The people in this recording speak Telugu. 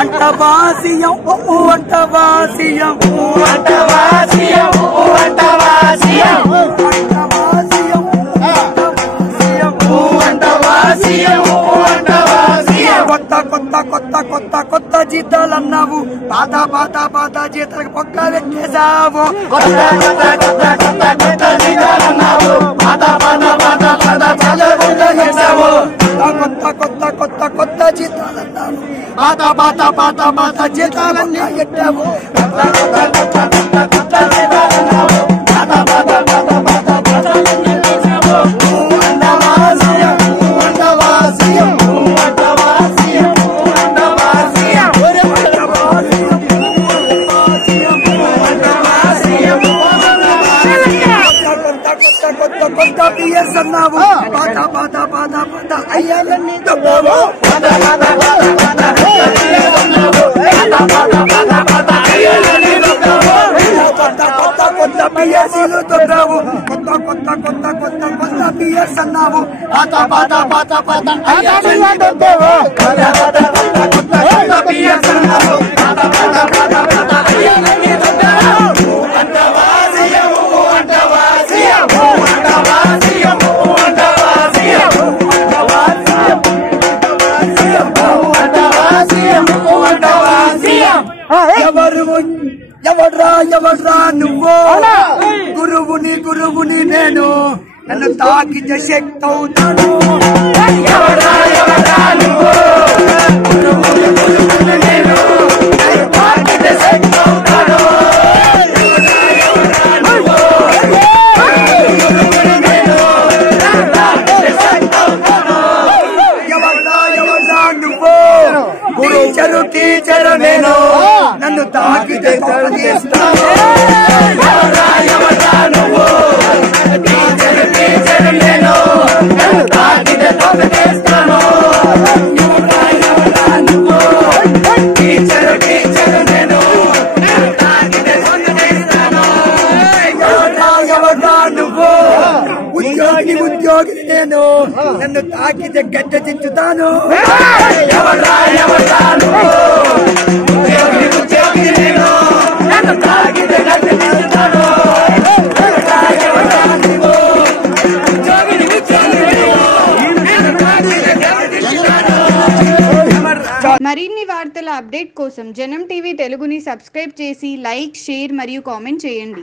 అంటవాసియం అంటవాసియం అంటవాసియం అంటవాసియం అంటవాసియం అంటవాసియం కొత్త కొత్త కొత్త కొత్త కొత్త జీతాలన్నావు పాత పాత పాత జీతాలకు పక్క పెట్టేశావు కొత్త కొత్త కొత్త కొత్త కొత్త జీతాలన్నావు పాత పాత పాత పాత చేసావు కొత్త కొత్త కొత్త కొత్త జీతాలన్నావు పాత పాత పాత పాత జీతాలన్నీ పెట్టావు కొత్త కొత్త కొత్త కొత్త కొత్త జీతాలన్నావు పాత పాత పాత పాత పాతలన్నీ చేసావు అంటవాసియం అంటవాసియం అంటవాసియం అంటవాసియం కొత్త కొత్త పిఎస్ అన్నావు పాత పాత పాత పాత అయ్యాలన్నీ తప్పావు కొత్త కొత్త కొత్త పిఎస్లు తొక్కావు కొత్త కొత్త కొత్త కొత్త కొత్త పిఎస్ అన్నావు పాత పాత పాత పాత అయ్యాలన్నీ తప్పావు కొత్త కొత్త కొత్త కొత్త కొత్త పిఎస్ అన్నావు పాత పాత పాత పాత అయ్యాలన్నీ తప్పావు అంటవాసియం అంటవాసియం అంటవాసియం అంటవాసియం అంటవాసియం అంటవాసియం ఎవడ్రా నువ్వు గురువుని నేను నన్ను తాకితే శక్తి అవుతాను ఎవడ్రా నువ్వు గురువుని నేను నన్ను తాకితే శక్తి అవుతాను ఎవడ్రా నువ్వు టీచరు నేను నన్ను తాకితే తీస్తాను ఎవడ్రా నువ్వు టీచరు నేను నన్ను తాకితే తీస్తాను ఎవడ్రా నువ్వు టీచరు నేను నన్ను తాకితే తీస్తాను ఎవడ్రా నువ్వు ఉద్యోగి నేను నన్ను తాకితే గడ్డ దించుతాను ఎవడ్రా నువ్వు ఉద్యోగి నేను నన్ను తాకితే గడ్డ దించుతాను మరిన్ని వార్తల అప్డేట్ కోసం జనం టీవీ తెలుగుని సబ్స్క్రైబ్ చేసి లైక్, షేర్ మరియు కామెంట్ చేయండి.